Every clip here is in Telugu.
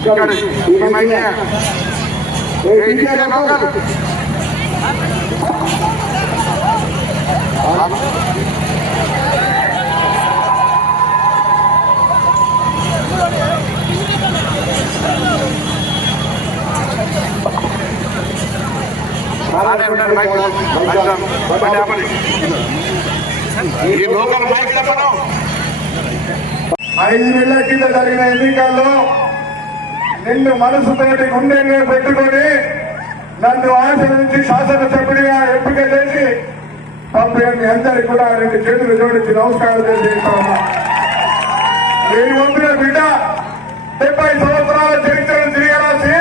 ఈ లోకల్ మైక్ చెప్పను. 5 నెలల కింద జరిగిన ఎన్నికల్లో నిన్ను మనసుతోటి గుండెల్లో పెట్టుకొని నన్ను ఆశీర్వదించి శాసనసభ్యుడిగా ఎంపిక చేసి పంపిన మీ అందరికీ కూడా 2 చేతులు జోడించి నమస్కారం తెలియజేస్తా ఉన్నా. నేను పంపిన బిడ్డ 70 సంవత్సరాల చరిత్రను తిరగరాసి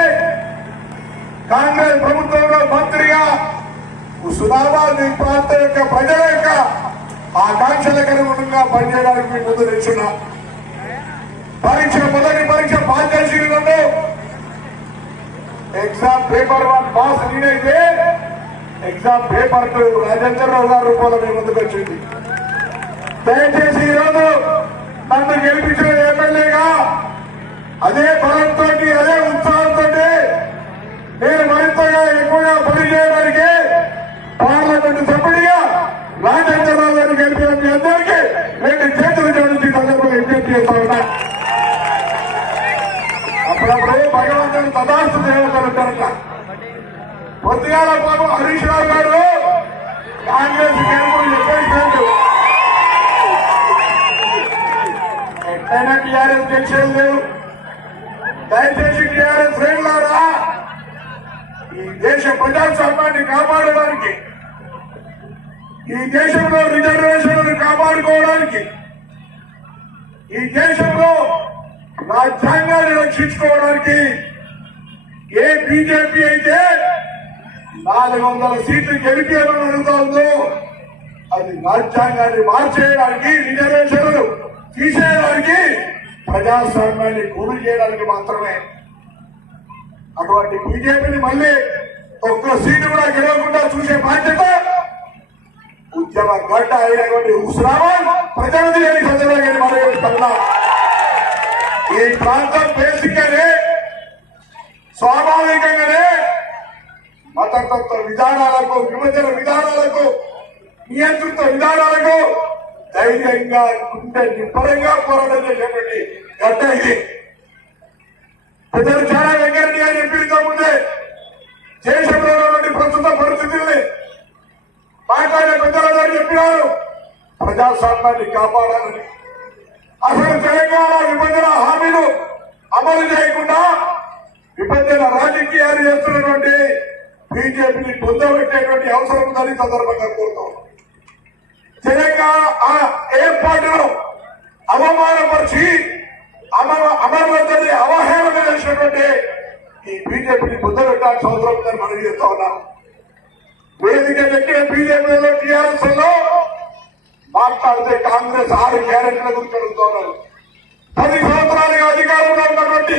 కాంగ్రెస్ ప్రభుత్వంలో మంత్రిగా హుస్నాబాద్ ఈ ప్రాంతం యొక్క ప్రజల యొక్క ఆకాంక్షలకు అనుగుణంగా పనిచేయడానికి మీ ముందు నిల్చున్నా. మొదటి పరీక్ష పాస్ చేసి ఎగ్జామ్ పేపర్ 1 పాస్ నేనైతే ఎగ్జామ్ పేపర్ 2 రాజేంద్రరావు గారి రూపంలో మీ ముందుకు వచ్చింది. దయచేసి ఈరోజు నన్ను గెలిపించిన ఎమ్మెల్యేగా అదే బలంతో అదే ఉత్సాహంతో నేను మరింతగా ఎక్కువగా పనిచేయడానికి పార్లమెంటు సభ్యుడిగా రాజేంద్రరావు గారిని గెలిపిన మీ అందరికీ 2 చేతులు జోడించి సందర్భంగా విజ్ఞప్తి చేస్తా ఉన్నా. అప్పుడప్పుడు భగవంతుని తదాస్తు చేయగలుగుతారట. పొద్దుగాల పాపం హరీష్ రావు గారు కాంగ్రెస్ గెలుపులు చెప్పేసినట్టు ఎట్లయినా టీఆర్ఎస్ గెలిచేది లేవు. దయచేసి టీఆర్ఎస్ శ్రేణులారా ఈ దేశ ప్రజాస్వామ్యాన్ని కాపాడడానికి, ఈ దేశంలో రిజర్వేషన్లను కాపాడుకోవడానికి, ఈ దేశంలో రాజ్యాంగాన్ని రక్షించుకోవడానికి ఏ బీజేపీ అయితే 400 సీట్లు గెలిపేయమని అడుగుతా ఉందో అది రాజ్యాంగాన్ని మార్చేయడానికి, రిజర్వేషన్లు తీసేయడానికి, ప్రజాస్వామ్యాన్ని కూలి చేయడానికి మాత్రమే. అటువంటి బీజేపీని మళ్ళీ ఒక్క సీటు కూడా గెలవకుండా చూసే బాధ్యత ఉద్యమ గడ్డ అయినటువంటి హుస్నాబాద్ ప్రజలది అని సందర్భంగా మనం చెప్తున్నా. ఈ ప్రాంతం బేసిక్గానే స్వాభావికంగానే మతతత్వ విధానాలకు, విభజన విధానాలకు, నియంత్రిత విధానాలకు ధైర్యంగా గుండె నిబ్బరంగా పోరాటం చేసేటువంటి గడ్డ ఇది. పెద్దలు చాలా వెంకరెడ్డి గారు చెప్పిన ముందే దేశంలో ఉన్నటువంటి ప్రస్తుత పరిస్థితుల్ని మాట్లాడే పెద్దలందరూ చెప్పినారు ప్రజాస్వామ్యాన్ని కాపాడాలని. అసలు తెలంగాణ విభజన హామీలు అమలు చేయకుండా విభజన రాజకీయాలు చేస్తున్నటువంటి బీజేపీని పొందబెట్టేటువంటి అవసరం ఉందని సందర్భంగా కోరుతాం. తెలంగాణ ఏర్పాటును అవమానపరిచి అమరవద్దని అవహేళన చేసినటువంటి ఈ బీజేపీని పొందబెట్టాల్సిన అవసరం ఉందని మనం చేస్తా ఉన్నాం. వేదిక ఎక్కిన బీజేపీలో టీఆర్ఎస్ లో మాట్లాడితే కాంగ్రెస్ 6 గ్యారెంటీల గురించి అడుగుతున్నారు. 10 సంవత్సరాలుగా అధికారంలో ఉన్నటువంటి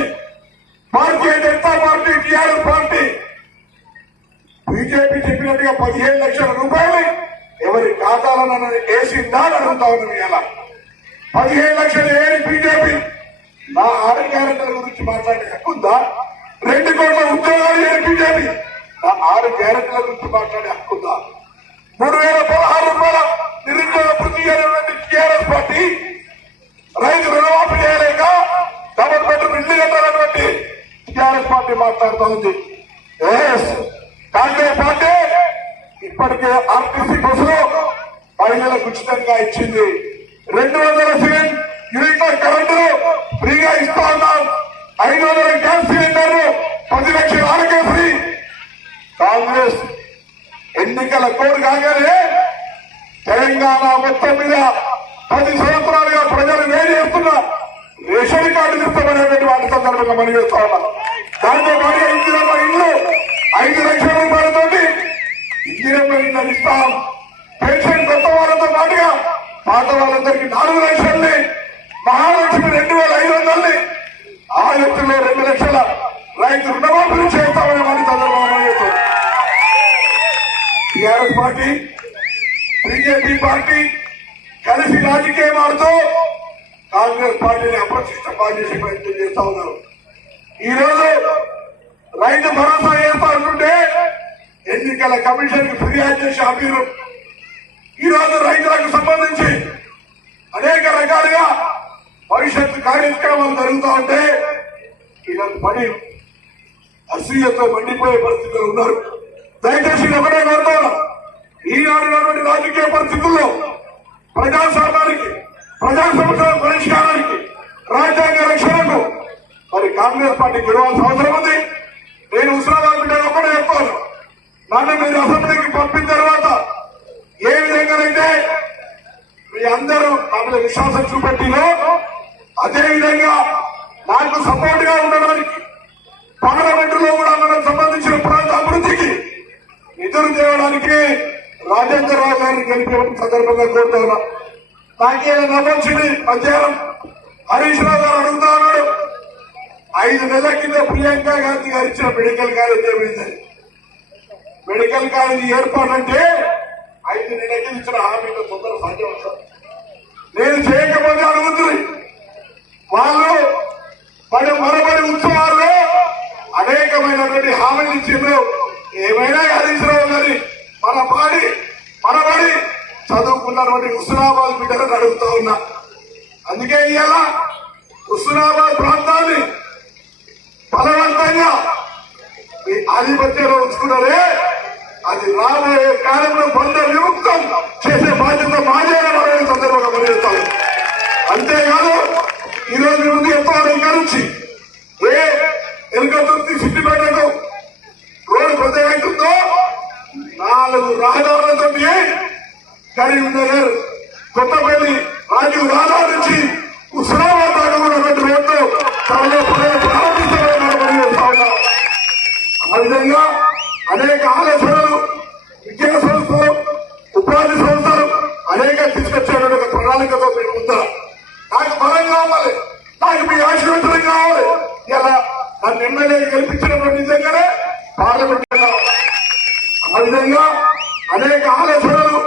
Bharatiya Janata party, TRS party BJP చెప్పినట్టుగా 15 లక్షల రూపాయలు ఎవరి ఖాతాలను వేసిందా అని అడుగుతా ఉన్నాం. ఇలా 15 లక్షలు ఏరి బీజేపీ నా 6 గ్యారెంటీల గురించి మాట్లాడే హక్కుందా? 2 కోట్ల ఉద్యోగాలు ఏరి బీజేపీ నా 6 గ్యారెంటీల గురించి మాట్లాడే హక్కుందా? 3016 రూపాయల నిరుద్యోగ వృద్ధి చేయాలన్నటువంటి టీఆర్ఎస్ పార్టీ రైతు రుణమాఫీ చేయలేక డబుల్ బెడ్రూమ్ ఇల్లు కట్టాలన్నటువంటి టీఆర్ఎస్ పార్టీ మాట్లాడుతూ ఉంది. కాంగ్రెస్ పార్టీ ఇప్పటికే ఆర్టీసీ బస్సులో మహిళలకు ఉచితంగా ఇచ్చింది. 200 యూనిట్ల కరెంటు ఫ్రీగా ఇస్తా ఉన్నాం. 500 గ్యాస్ సిలిండర్లు 10 లక్షల ఆరోగ్యశ్రీ. కాంగ్రెస్ ఎన్నికల కోడ్ కాగానే తెలంగాణ మొత్తం మీద 10 సంవత్సరాలుగా ప్రజలు వేడి చేస్తున్న రేషన్ కార్డులు ఇస్తామనేటువంటి వాటి సందర్భంగా మనం చేస్తా ఉన్నాం. దాంతో పాటు ఇందిరమ్మ ఇల్లు 5 లక్షల రూపాయలతో ఇందిరమ్మ ఇల్లు ఇస్తాం. పెన్షన్ కొత్త వాళ్ళతో పాటుగా పాత వాళ్ళందరికీ 4 లక్షల్ని, మహాలక్ష్మి 2500ని, ఆ వ్యక్తుల్లో 2 లక్షల రైతు రుణమాఫీ చేస్తామని వాటి సందర్భంగా మనం చేస్తాం. టీఆర్ఎస్ పార్టీ, బీజేపీ పార్టీ కలిసి రాజకీయం ఆడుతూ కాంగ్రెస్ పార్టీని అప్రతిష్ట చేసే ప్రయత్నం చేస్తా ఉన్నారు. ఈ రోజు రైతు భరోసా ఏర్పాటుంటే ఎన్నికల కమిషన్ కి ఫిర్యాదు చేసి ఆపీరు. ఈ రోజు రైతులకు సంబంధించి అనేక రకాలుగా భవిష్యత్తు కార్యక్రమాలు జరుగుతూ ఉంటే ఈరోజు పని అసూయతో మండిపోయే పరిస్థితులు ఉన్నారు. దయచేసి ఒకటే కోరుతాను, ఈనాడు రాజకీయ పరిస్థితుల్లో ప్రజాస్వామ్యానికి, ప్రజా సమస్యల పరిష్కారానికి, రాజ్యాంగ రక్షణకు మరి కాంగ్రెస్ పార్టీ గెలవాల్సిన అవసరం ఉంది. నేను హుస్నాబాద్ బిడ్డ ఒకటే చెప్తాను, నన్ను మీరు అసెంబ్లీకి పంపిన తర్వాత ఏ విధంగానైతే మీ అందరూ నా విశ్వాసం చూపెట్టినో అదే విధంగా నాకు సపోర్ట్ గా ఉండడానికి పార్లమెంట్ లో కూడా మనకు సంబంధించిన ప్రాంత అభివృద్ధికి నిధులు తేవడానికి రాజేంద్రరావు గారిని గెలిపే సందర్భంగా కోరుతా ఉన్నా. నాకేదో నవ్వొచ్చింది. మధ్యాహ్నం హరీష్ రావు గారు అడుగుతా ఉన్నాడు, 5 నెలల కింద ప్రియాంక గాంధీ గారు ఇచ్చిన మెడికల్ కాలేజ్ ఏమైందని. మెడికల్ కాలేజీ ఏర్పాటంటే 5 నెలల కింద ఇచ్చిన హామీలో తొందర సాధ్యం సార్. నేను చేయకపోతే అడుగుతుంది. వాళ్ళు మనబడి ఉత్సవాల్లో అనేకమైనటువంటి హామీలు ఇచ్చిండ్రు. ఏమైనా హరీష్ రావు గారి మనబడి చదువుకున్నటువంటి హుస్నాబాద్ బిడ్డలను అడుగుతా ఉన్నా. అందుకే ఇవాళ హుస్నాబాద్ ప్రాంతాన్ని బలవంతంగా మీ ఆధిపత్యంలో ఉంచుకున్నారే, అది రాబోయే కాలంలో బంధ విముక్తం చేసే బాధ్యత మాజీ సందర్భంగా పనిచేస్తాను. అంతేకాదు ఈరోజు ముందు చెప్తాను, ఇక్కడ నుంచి ఎలుకతుర్తి సిద్దిపేటకు రోడ్డు ప్రత్యేకంతో 4 రహదారులతో కరీంనగర్, కొత్తపల్లి, రాజీవ్ రహదారి నుంచి హుస్నాబాద్ దాకా ఉన్నటువంటి రోడ్డు త్వరలో ప్రారంభిస్తామని పనిచేస్తా ఉన్నాం. ఆ విధంగా అనేక ఆలోచనలు విద్యా సంస్థలు, ఉపాధి సంస్థలు అనేక తీసుకొచ్చేటువంటి ఒక ప్రణాళికతో మీరు ముందర నాకు బలం కావాలి, నాకు మీ ఆశీర్వచనం కావాలి. ఇలా నన్ను ఎమ్మెల్యే గెలిపించినటువంటి నిజంగానే పార్లమెంట్. ఆ విధంగా అనేక ఆలోచనలు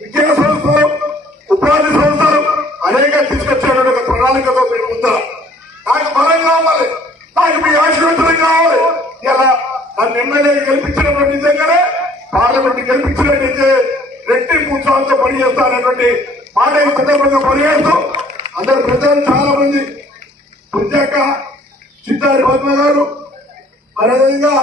విద్యా సంస్థలు, ఉపాధి సంస్థలు అనేక తీసుకొచ్చేటువంటి ఒక ప్రణాళికతో మీరు ముందర నాకు బలం కావాలి, నాకు మీ ఆశీర్వచనం కావాలి. ఇలా నన్ను ఎమ్మెల్యే గెలిపించినటువంటి నిజంగానే పార్లమెంట్ గెలిపించినట్టయితే రెట్టింపు ఉత్సాహంతో పనిచేస్తానటువంటి మాట ఈ సందర్భంగా పనిచేస్తూ అందరు ప్రజలు చాలా మంది పుంజాక చిత్తారి పద్మ గారు అదేవిధంగా